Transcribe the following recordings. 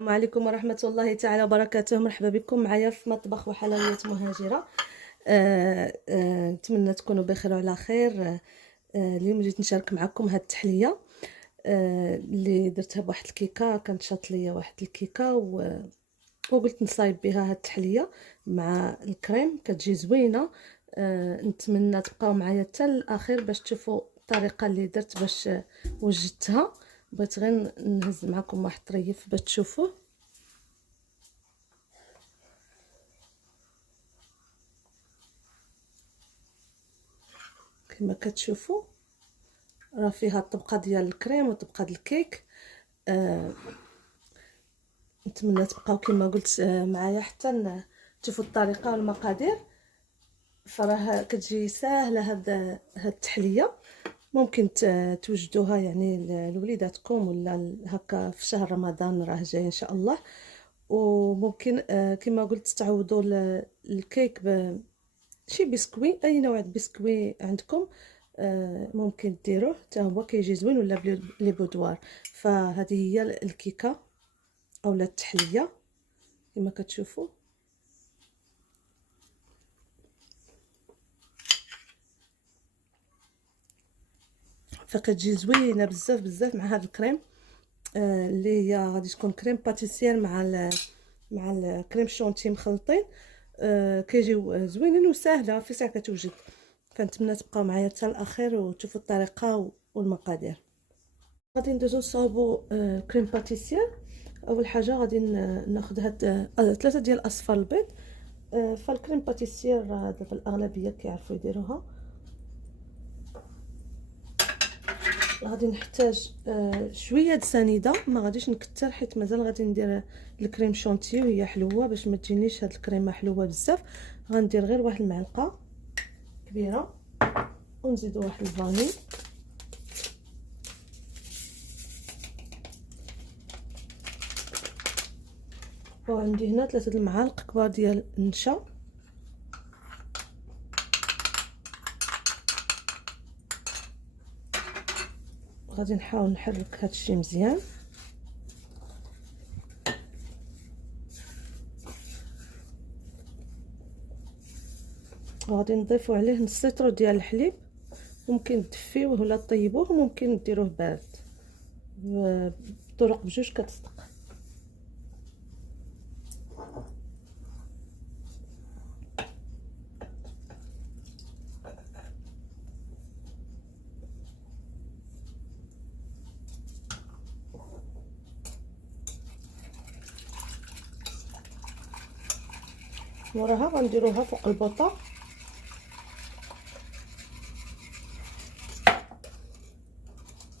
السلام عليكم ورحمة الله تعالى وبركاته. مرحبا بكم معايا في مطبخ وحلويات مهاجرة. نتمنى تكونوا بخير وعلى خير. اليوم جيت نشارك معكم هاد التحلية اللي درتها بواحد الكيكة. كانت شاط ليا واحد الكيكة وقلت نصايب بها هاد التحلية مع الكريم، كتجي زوينة. نتمنى تبقاو معايا حتى الاخير باش تشوفوا الطريقة اللي درت باش وجدتها. بغيت غير نهز معكم واحد الطريف باش تشوفوه. كما كتشوفوا راه فيها الطبقه ديال الكريم وطبقه ديال الكيك. نتمنى تبقاو كما قلت معايا حتى تشوفوا الطريقه والمقادير. فراه كتجي ساهله هاد التحليه. ممكن توجدوها يعني لوليداتكم ولا هكا في شهر رمضان راه جاي ان شاء الله. وممكن كما قلت تعوضوا الكيك بشي بسكوي، اي نوع بسكوي عندكم ممكن ديروه حتى هو كيجي زوين، ولا بلي بودوار. فهذه هي الكيكه اولا التحليه كما كتشوفوا. فكتجي زوينه بزاف بزاف مع هذا الكريم اللي هي غادي تكون كريم باتيسير مع الكريم شونتي مخلطين. كيجيو زوينين وسهله في ساعه كتوجد. فنتمنى تبقاو معايا حتى الاخير وتشوفوا الطريقه والمقادير. غادي ندوزو نصاوبوا كريم باتيسير. اول حاجه غادي ناخذ هاد 3 ديال اصفار البيض. فالكريم باتيسير دابا الاغلبيه كيعرفوا يديروها. غادي نحتاج شويه د سنيده، ما غاديش نكتر حيت مازال غادي ندير الكريم شونتي وهي حلوه باش ما تجينيش هاد الكريمه حلوه بزاف. غندير غير واحد المعلقه كبيره ونزيدو واحد الفاني. وعندي هنا 3 المعالق كبار ديال النشا. غادي نحاول نحرك هادشي مزيان. وغادي نضيفو عليه نص لتر ديال الحليب. ممكن تدفيوه ولا طيبوه، ممكن ديروه بارد. بطرق بجوج كتصدق. وراها غنديروها فوق البوطه.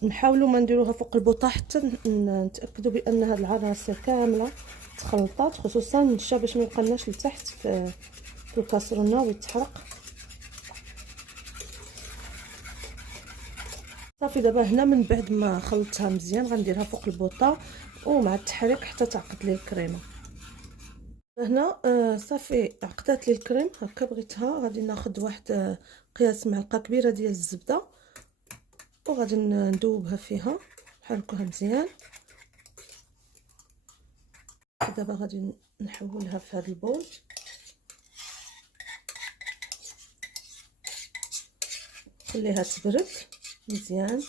نحاولوا ما نديروها فوق البوطه حتى نتاكدوا بان هاد العناصر كامله تخلطات، خصوصا النشا باش ما يبقالناش لتحت في الكاسرونه ويتحرق. صافي دابا هنا من بعد ما خلطتها مزيان غنديرها فوق البوطه ومع التحريك حتى تعقد لي الكريمه. هنا صافي عقدات لي الكريم هكا بغيتها. غادي ناخذ واحد قياس معلقه كبيره ديال الزبده وغادي ندوبها فيها، نحركوها مزيان. دابا غادي نحولها في هذا البول. خليها تبرد مزيان.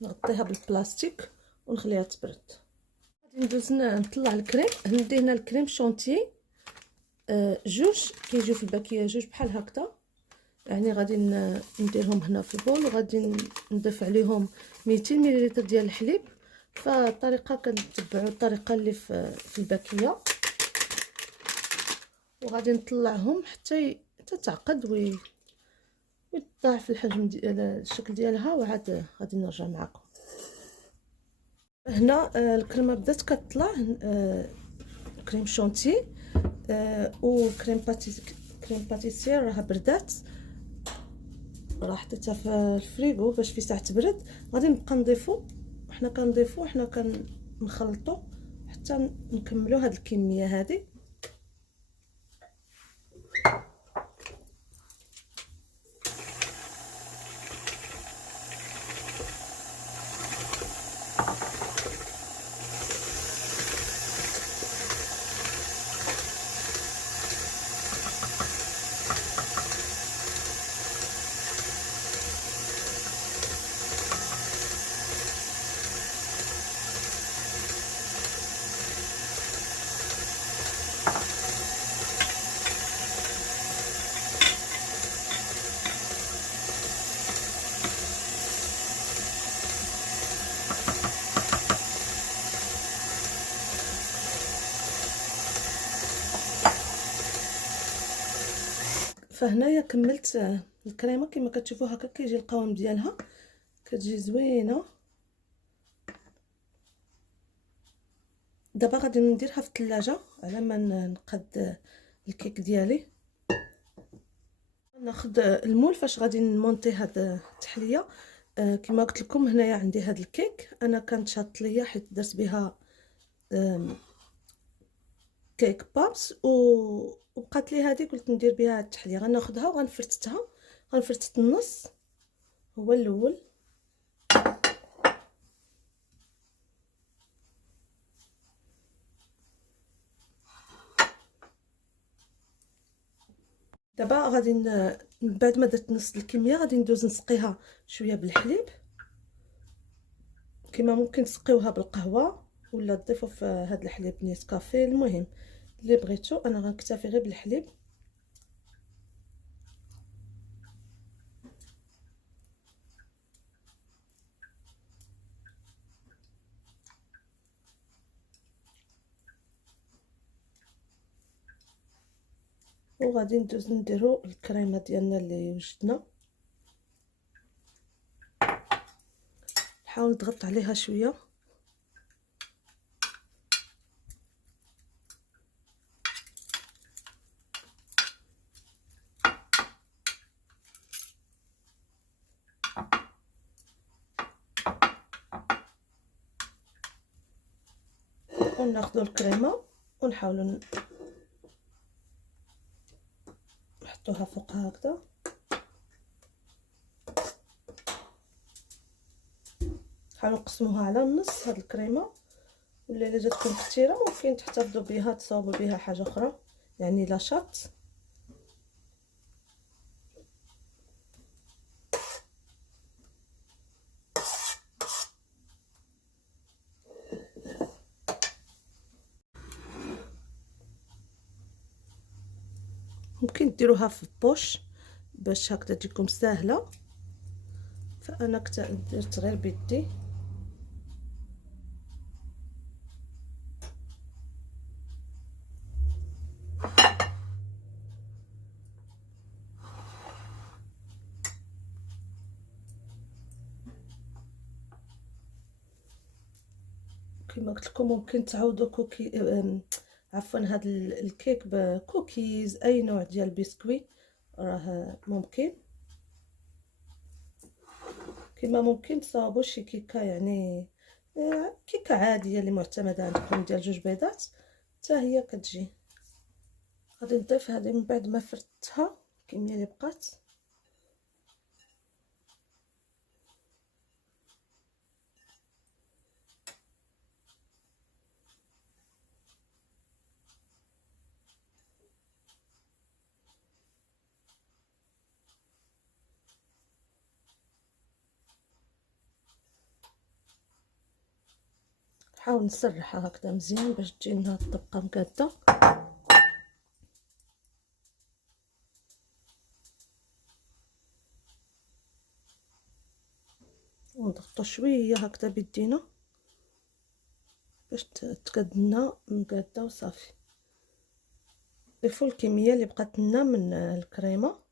نغطيها بالبلاستيك ونخليها تبرد. غادي ندوز نطلع الكريم. ندي هنا الكريم شونتي جوج كيجيو في الباكيه، جوج بحال هكذا. يعني غادي نديرهم هنا في البول وغادي نضيف عليهم 200 ملل ديال الحليب. فالطريقه كنتبعوا الطريقه اللي في الباكيه. وغادي نطلعهم حتى تعقد ويضاعف الحجم ديال الشكل ديالها. وعاد غادي نرجع معكم. هنا الكريمه بدات كتطلع، كريم شونتي وكريم باتيسير راها بردات، راه حطيتها في الفريغو باش في ساعه تبرد. غادي نبقى نضيفو، حنا كنخلطو حتى نكملو هاد الكميه هذه. فهنايا كملت الكريمه كما كتشوفوا هكا كيجي القوام ديالها، كتجي زوينه. دابا غادي نديرها في الثلاجه على ما نقاد الكيك ديالي. ناخذ المول فاش غادي نمونطي هاد التحليه. كما قلت لكم هنايا عندي هاد الكيك، انا كانت شاط ليا حيت درت بها كيك بابس وبقات لي هذه، قلت ندير بها التحليه. غناخذها وغنفرتتها، غنفرتت النص هو الاول. دابا غادي من بعد ما درت نص الكميه غادي ندوز نسقيها شويه بالحليب، كما ممكن تسقيوها بالقهوه ولا تضيفوا في هذا الحليب نيسكافيه، المهم اللي بغيتو. انا غنكتفي غير بالحليب. وغادي ندوز نديرو الكريمه ديالنا اللي وجدنا، نحاول نضغط عليها شويه. وناخذوا الكريمه ونحاولوا نحطوها فوقها هكذا. نحاولوا نقسموها على النص هاد الكريمه، ولا الا جاتكم كثيره ممكن تحتفظوا بها تصاوبوا بها حاجه اخرى، يعني لاشاط. ممكن ديروها في بوش باش هكذا تجيكم ساهله، فانا درت غير بيدي. كما قلت لكم ممكن تعوضوا عفوا هذا الكيك بكوكيز، اي نوع ديال البسكويت راه ممكن. كما ممكن تصاوبوا شي كيكه، يعني كيكه عاديه اللي معتمده عندكم ديال 2 بيضات حتى هي كتجي. غادي نضيف هذه من بعد ما فرتها الكميه اللي بقات. نحاول نسرحها هكذا مزيان باش تجي لنا الطبقه مقاده. ونضغطوا شويه هكذا بيدينا باش تقاد لنا مقاده وصافي. ضيفوا الكميه اللي بقات لنا من الكريمه.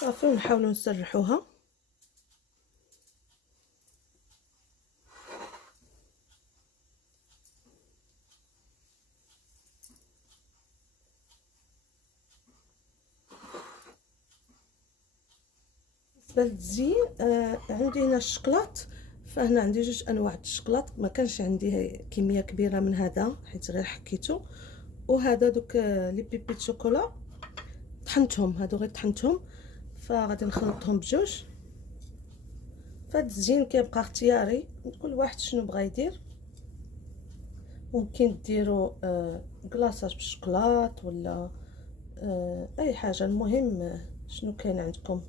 صافي ونحاولوا نسرحوها. بالنسبه للتزيين عندي هنا الشكلاط، فهنا عندي 2 انواع الشكلاط. ما كانش عندي كميه كبيره من هذا حيت غير حكيته، وهذا دوك لي بيبيت شوكولا طحنتهم، هادو غير طحنتهم، فغادي نخلطهم بجوج. فهاد التزيين كيبقى اختياري، كل واحد شنو بغا يدير. ممكن ديروا كلاصاج بالشوكولات ولا اي حاجه، المهم شنو كاين عندكم.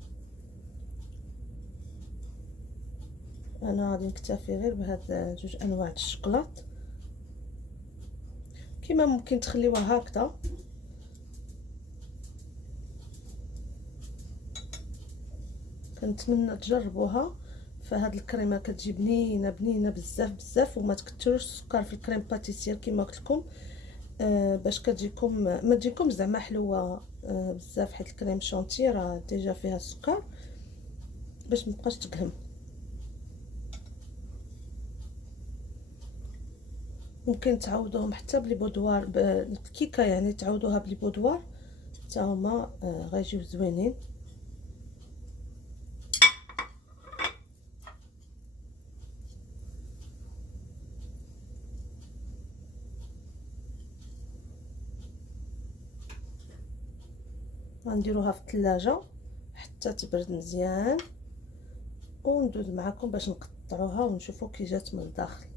انا غادي نكتفي غير بهاد 2 انواع الشوكولات. كيما ممكن تخليوها هكذا. كنتمنى تجربوها، فهاد الكريمه كتجي بنينه بنينه بزاف بزاف، وما تكثروش السكر في الكريم باتيسير كما قلت لكم، باش كتجيكم ما تجيكم زعما حلوه بزاف، حيت الكريم شونتي راه ديجا فيها السكر، باش متبقاش تقهم. ممكن تعوضوهم حتى بلي بودوار بالكيكه، يعني تعوضوها بلي بودوار حتى هما غيجيو زوينين. غنديروها في الثلاجه حتى تبرد مزيان، وندوز معكم باش نقطعوها ونشوفوا كي جات من الداخل.